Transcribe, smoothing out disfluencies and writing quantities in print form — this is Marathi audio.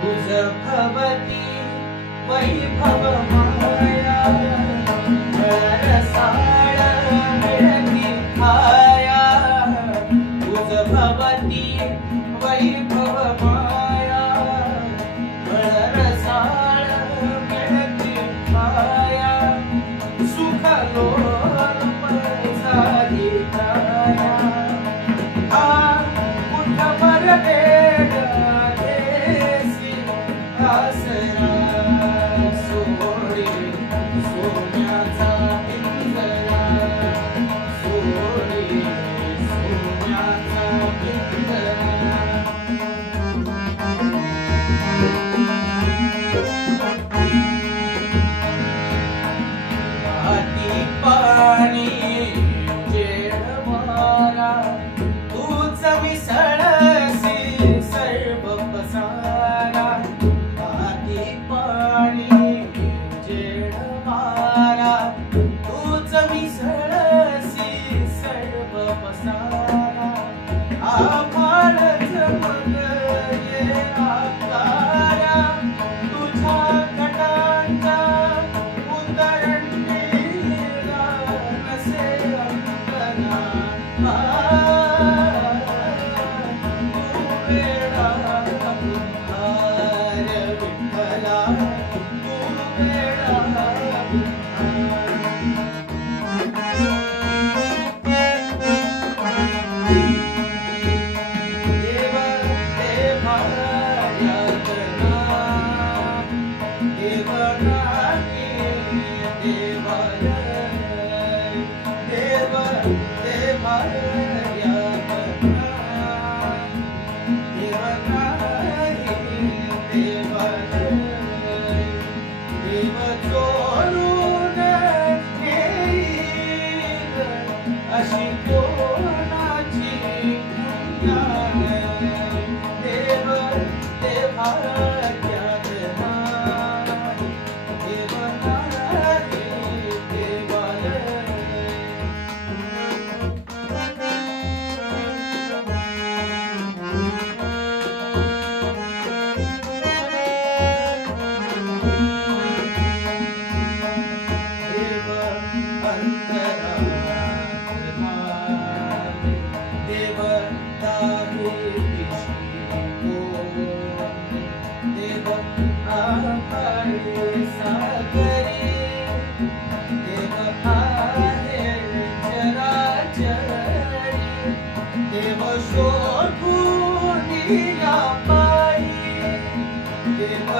तुझ भवती वैभव माया रसाळ मिळती छाया तुझ भवती वैभव माया रसाळ मिळती छाया सुख लोप साधी काया उठवर वेळ देसी आसरा सोडी सोन्याचा पिंजरा सोडी सोन्याचा पिंजरा माती पाणी जेड वारा तूच मिसळसी सर्व पसारा माती पाणी जेड वारा तूच मिसळसी सर्व पसारा आभाळच मग ये आकारा तुझ्या कटांचा उतरंडीला नसे अंतना तू वेडा बुद्धार विठ्ठला तू वेडा देव देवायतना देवनाकी देवाय देव देवायतना देवनाकी देवाय देव चोरून नेईल अशी कोणाची ज्ञान देव देवायतना देवनाकी देवाय देव अंतरात्मा देव दाहे विष्णू देव आकारे सागरे देव आहे चराचरी देव शोधून या पायी देव